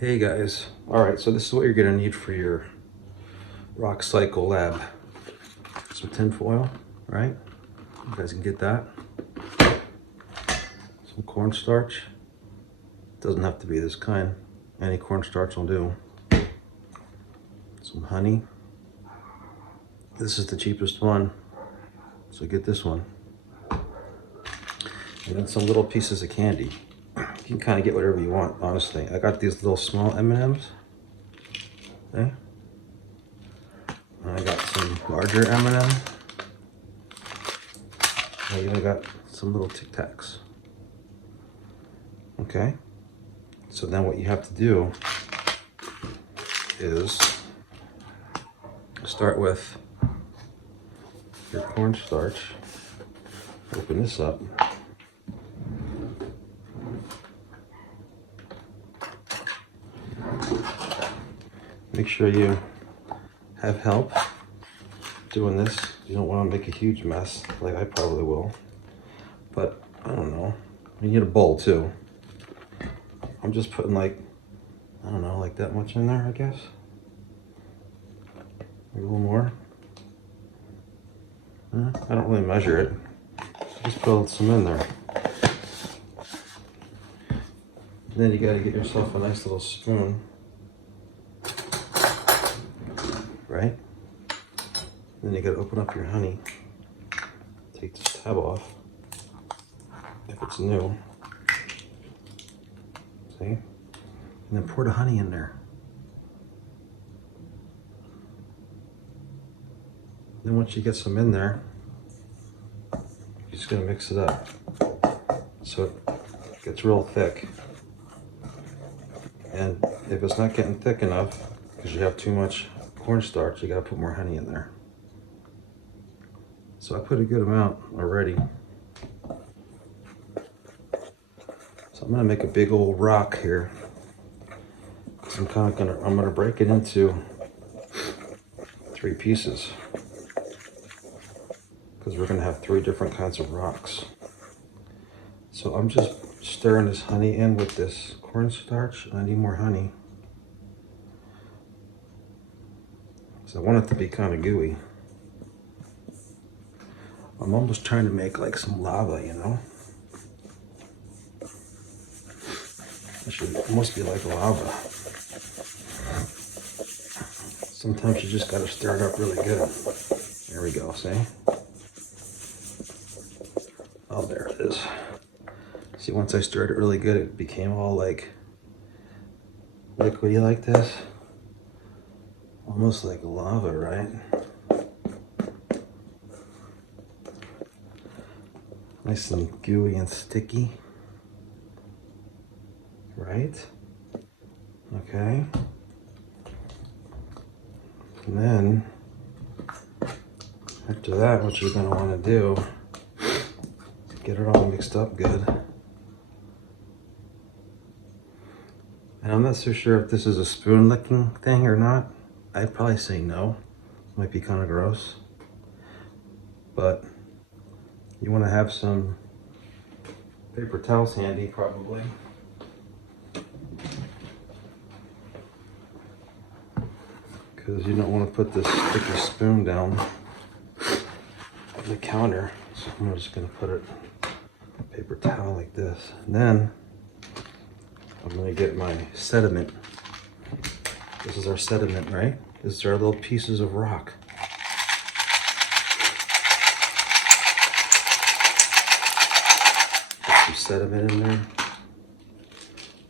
Hey guys, all right, so this is what you're gonna need for your Rock Cycle Lab. Some tin foil, right? You guys can get that. Some cornstarch. Doesn't have to be this kind. Any cornstarch will do. Some honey. This is the cheapest one, so get this one. And then some little pieces of candy. You can kind of get whatever you want, honestly. I got these little small M&Ms. Okay. And I got some larger M&M. I even got some little Tic Tacs. Okay. So then what you have to do is start with your cornstarch. Open this up. Make sure you have help doing this. You don't want to make a huge mess, like I probably will. But I don't know. You need a bowl too. I'm just putting like, I don't know, like that much in there, I guess. Maybe a little more. I don't really measure it. Just put some in there. Then you gotta get yourself a nice little spoon. Right? Then you gotta open up your honey. Take this tab off. If it's new. See? And then pour the honey in there. Then once you get some in there, you're just gonna mix it up. So it gets real thick. And if it's not getting thick enough, because you have too much cornstarch, you gotta put more honey in there. So I put a good amount already. So I'm gonna make a big old rock here. I'm gonna break it into 3 pieces. Because we're gonna have 3 different kinds of rocks. So I'm just stirring this honey in with this cornstarch. I need more honey. So I want it to be kind of gooey. I'm almost trying to make like some lava, you know? It should almost be like lava. Sometimes you just gotta stir it up really good. There we go, see? Oh, there it is. See, once I stirred it really good, it became all like liquidy like this. Almost like lava, right? Nice and gooey and sticky. Right? Okay. And then, after that, what you're gonna wanna do is get it all mixed up good. And I'm not so sure if this is a spoon licking thing or not. I'd probably say no. Might be kind of gross. But you want to have some paper towels handy, probably. Because you don't want to put this sticky spoon down on the counter. So I'm just going to put it on a paper towel like this. And then I'm going to get my sediment. This is our sediment, right? These are our little pieces of rock. Put some sediment in there.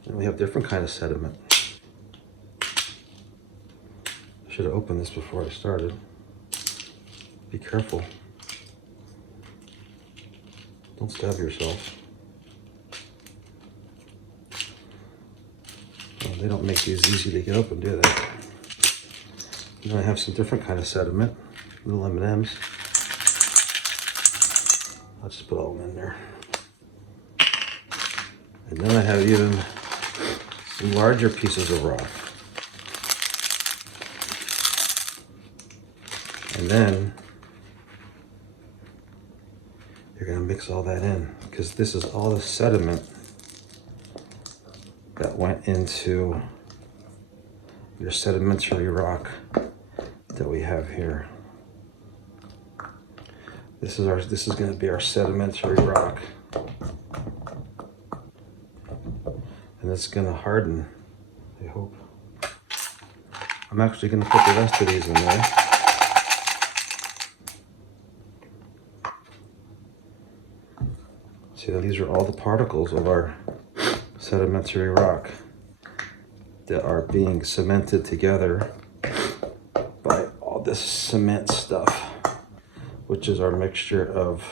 And we have different kind of sediment. I should have opened this before I started. Be careful. Don't stab yourself. Well, they don't make these easy to get open, do they? And then I have some different kind of sediment, little M&Ms. I'll just put all of them in there. And then I have even some larger pieces of rock. And then you're gonna mix all that in, because this is all the sediment that went into your sedimentary rock that we have here. This is going to be our sedimentary rock. And it's going to harden, I hope. I'm actually going to put the rest of these in there. See, these are all the particles of our sedimentary rock that are being cemented together by all this cement stuff, which is our mixture of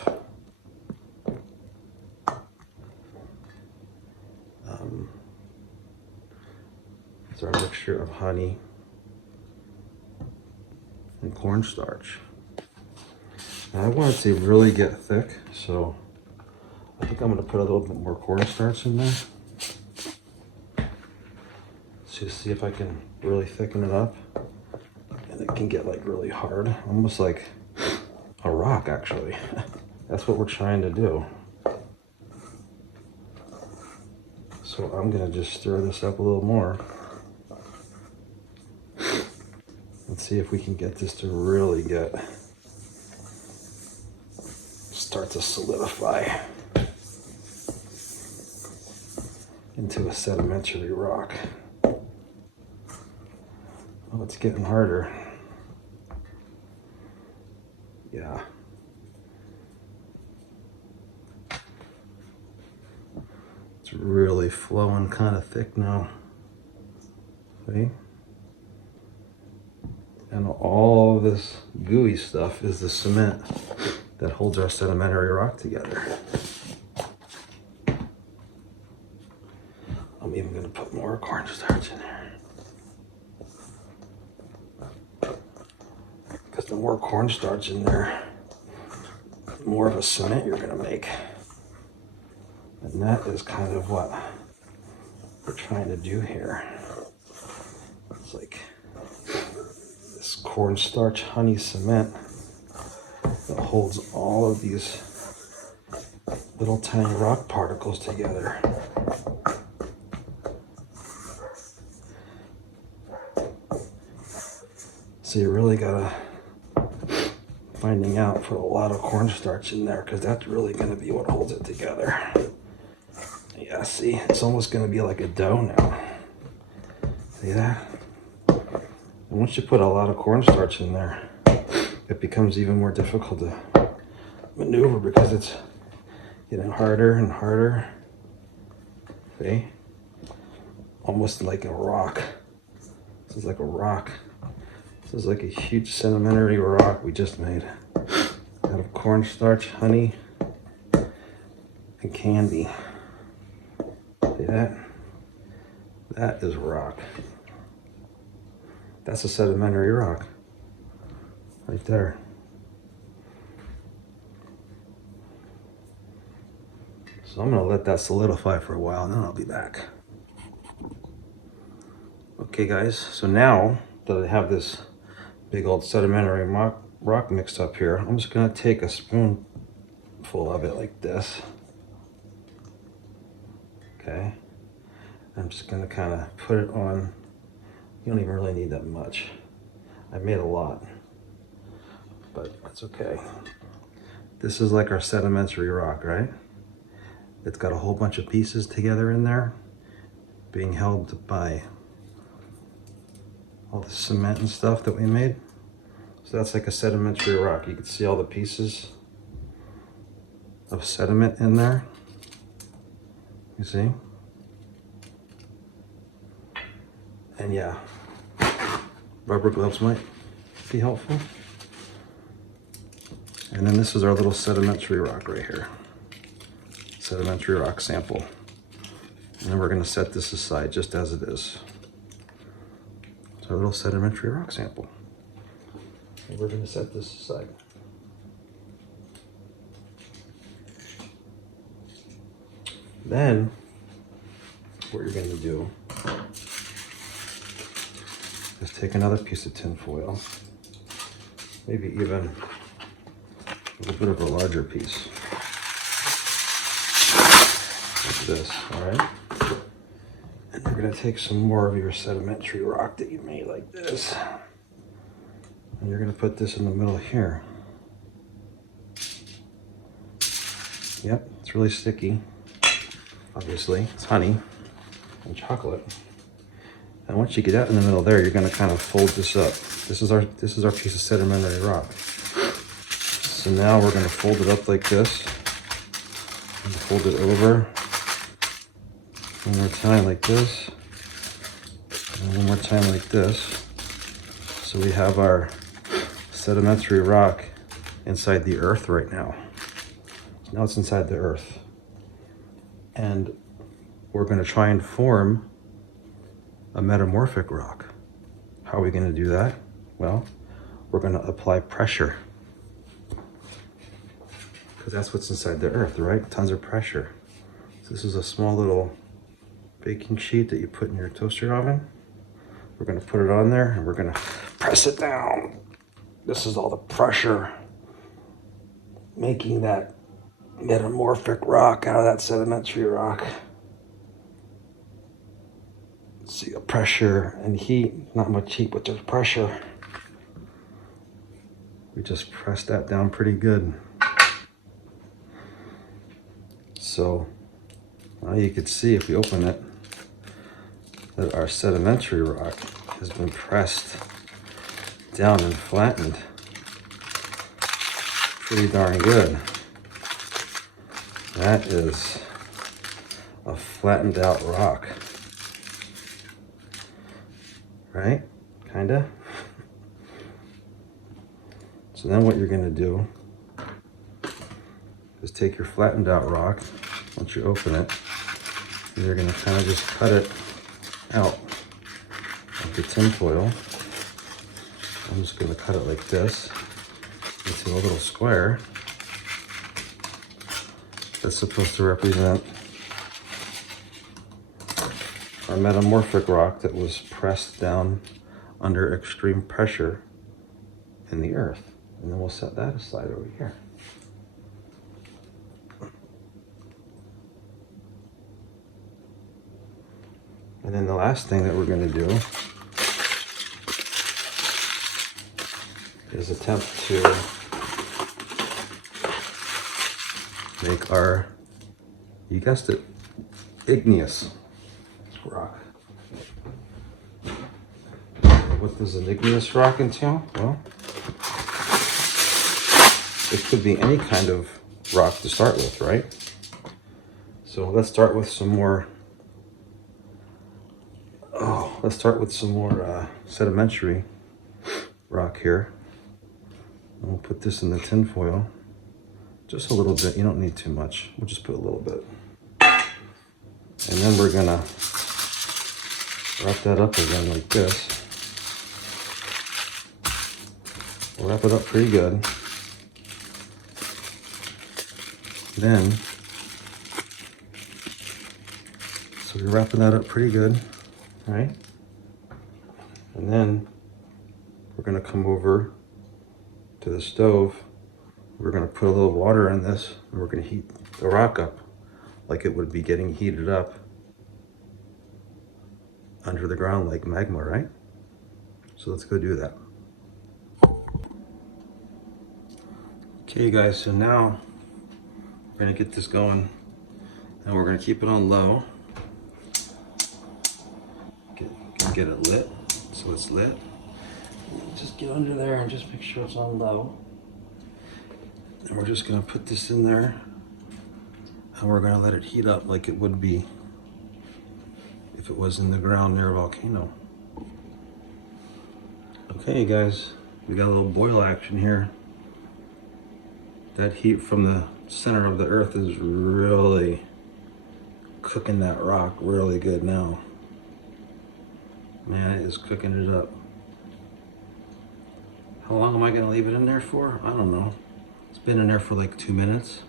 honey and cornstarch. Now I want it to really get thick, so I think I'm going to put a little bit more cornstarch in there. Just see if I can really thicken it up, and it can get like really hard, almost like a rock actually. That's what we're trying to do. So I'm gonna just stir this up a little more and see if we can get this to really start to solidify into a sedimentary rock. Oh, it's getting harder. Yeah. It's really flowing kind of thick now. See? And all this gooey stuff is the cement that holds our sedimentary rock together. I'm even going to put more cornstarch in there. Because the more cornstarch in there, the more of a cement you're going to make. And that is kind of what we're trying to do here. It's like this cornstarch honey cement that holds all of these little tiny rock particles together. So you really gotta finding out, put a lot of cornstarch in there, because that's really gonna be what holds it together. Yeah, see, it's almost gonna be like a dough now. See that? And once you put a lot of cornstarch in there, it becomes even more difficult to maneuver because it's getting harder and harder. See? Almost like a rock. This is like a rock. This is like a huge sedimentary rock we just made out of cornstarch, honey, and candy. See that? That is rock. That's a sedimentary rock. Right there. So I'm going to let that solidify for a while, and then I'll be back. Okay guys, so now that I have this big old sedimentary rock mixed up here, I'm just going to take a spoonful of it like this. Okay. I'm just going to kind of put it on. You don't even really need that much. I made a lot, but that's okay. This is like our sedimentary rock, right? It's got a whole bunch of pieces together in there, being held by all the cement and stuff that we made. So that's like a sedimentary rock. You can see all the pieces of sediment in there. You see? And yeah, rubber gloves might be helpful. And then this is our little sedimentary rock right here. Sedimentary rock sample. And then we're going to set this aside just as it is. It's our little sedimentary rock sample. And we're going to set this aside. Then, what you're going to do is take another piece of tin foil, maybe even a little bit of a larger piece, like this, all right? And you're gonna take some more of your sedimentary rock that you made like this, and you're gonna put this in the middle here. Yep, it's really sticky. Obviously, it's honey and chocolate. And once you get that in the middle there, you're gonna kind of fold this up. This is our piece of sedimentary rock. So now we're gonna fold it up like this, and fold it over. One more time like this, and one more time like this. So we have our sedimentary rock inside the earth right now. Now it's inside the earth. And we're gonna try and form a metamorphic rock. How are we gonna do that? Well, we're gonna apply pressure. Because that's what's inside the earth, right? Tons of pressure. So this is a small little baking sheet that you put in your toaster oven. We're gonna put it on there and we're gonna press it down. This is all the pressure making that metamorphic rock out of that sedimentary rock. See the pressure and heat, not much heat, but there's pressure. We just press that down pretty good. So now you can see if we open it, that our sedimentary rock has been pressed down and flattened pretty darn good. That is a flattened out rock, right? Kinda. So then what you're gonna do is take your flattened out rock, once you open it, and you're gonna kind of just cut it out of the tin foil. I'm just gonna cut it like this into a little square that's supposed to represent our metamorphic rock that was pressed down under extreme pressure in the earth. And then we'll set that aside over here. And then the last thing that we're going to do is attempt to make our, you guessed it, igneous rock. What does an igneous rock entail? Well, it could be any kind of rock to start with, right? So let's start with some more sedimentary rock here. And we'll put this in the tin foil. Just a little bit, you don't need too much. We'll just put a little bit. And then we're gonna wrap that up again like this. We'll wrap it up pretty good. Then, so we're wrapping that up pretty good, right? And then we're gonna come over to the stove. We're gonna put a little water in this, and we're gonna heat the rock up like it would be getting heated up under the ground like magma, right? So let's go do that. Okay guys, so now we're gonna get this going and we're gonna keep it on low. Get it lit, so it's lit. Just get under there and just make sure it's on low. And we're just gonna put this in there and we're gonna let it heat up like it would be if it was in the ground near a volcano. Okay guys, we got a little boil action here. That heat from the center of the earth is really cooking that rock really good now. Man, it is cooking it up. How long am I gonna leave it in there for? I don't know. It's been in there for like 2 minutes.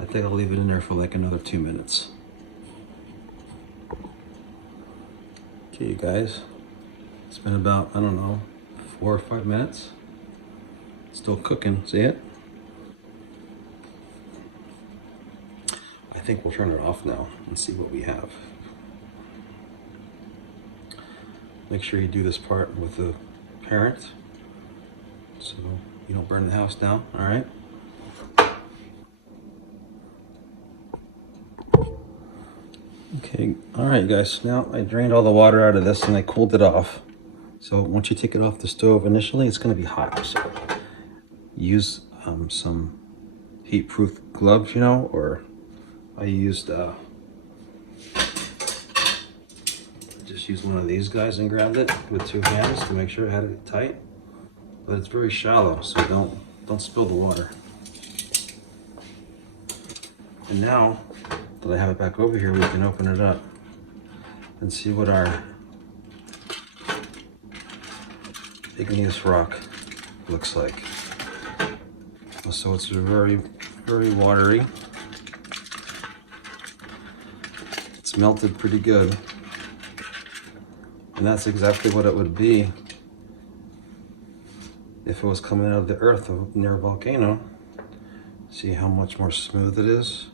I think I'll leave it in there for like another 2 minutes. Okay, you guys. It's been about, I don't know, 4 or 5 minutes. It's still cooking, see it? I think we'll turn it off now and see what we have. make sure you do this part with the parent so you don't burn the house down, all right? Okay, all right guys, now I drained all the water out of this and I cooled it off. So once you take it off the stove initially, it's gonna be hot. So use some heat-proof gloves, you know, or I used, just used one of these guys and grabbed it with 2 hands to make sure I had it tight. But it's very shallow, so don't spill the water. And now that I have it back over here, we can open it up and see what our igneous rock looks like. So it's very, very watery. It's melted pretty good. And that's exactly what it would be if it was coming out of the earth near a volcano. See how much more smooth it is?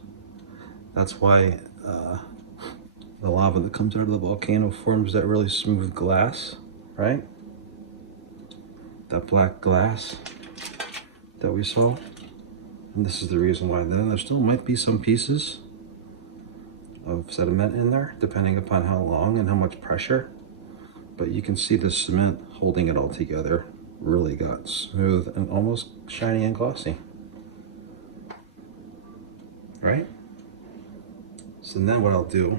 That's why the lava that comes out of the volcano forms that really smooth glass, right? That black glass that we saw. And this is the reason why. Then there still might be some pieces of sediment in there, depending upon how long and how much pressure. But you can see the cement holding it all together really got smooth and almost shiny and glossy. Right? So then what I'll do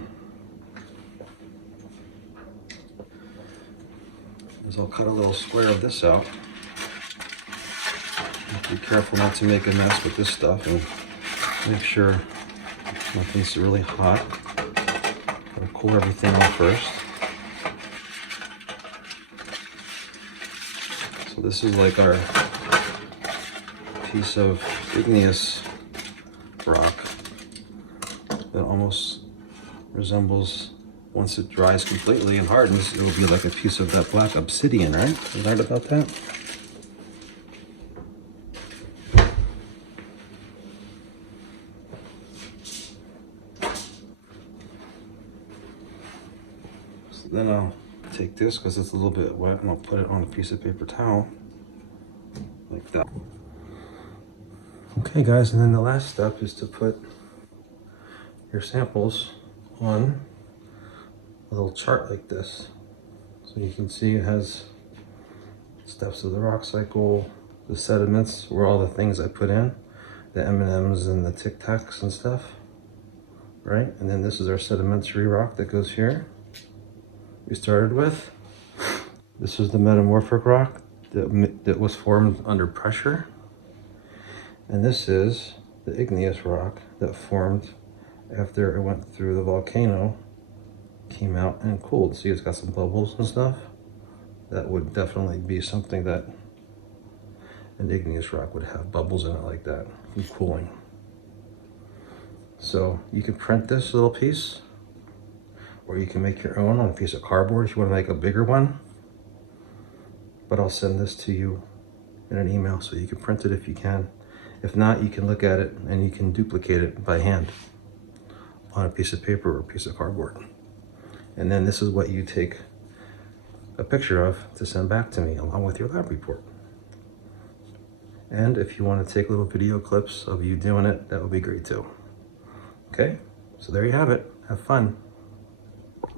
is I'll cut a little square of this out. Be careful not to make a mess with this stuff and make sure nothing's really hot. Gotta cool everything off first. So this is like our piece of igneous rock that almost resembles, once it dries completely and hardens, it will be like a piece of that black obsidian, right? You heard about that? So then I'll take this, because it's a little bit wet, and I'll put it on a piece of paper towel, like that. Okay guys, and then the last step is to put your samples on a little chart like this. So you can see it has steps of the rock cycle, the sediments were all the things I put in, the M&Ms and the Tic Tacs and stuff, right? And then this is our sedimentary rock that goes here. We started with. This is the metamorphic rock that was formed under pressure. And this is the igneous rock that formed after it went through the volcano, came out and cooled. See, it's got some bubbles and stuff. That would definitely be something that an igneous rock would have, bubbles in it like that from cooling. So you can print this little piece, or you can make your own on a piece of cardboard if you want to make a bigger one. But I'll send this to you in an email so you can print it if you can. If not, you can look at it and you can duplicate it by hand on a piece of paper or a piece of cardboard. And then this is what you take a picture of to send back to me along with your lab report. And if you want to take little video clips of you doing it, that would be great too. Okay, so there you have it. Have fun.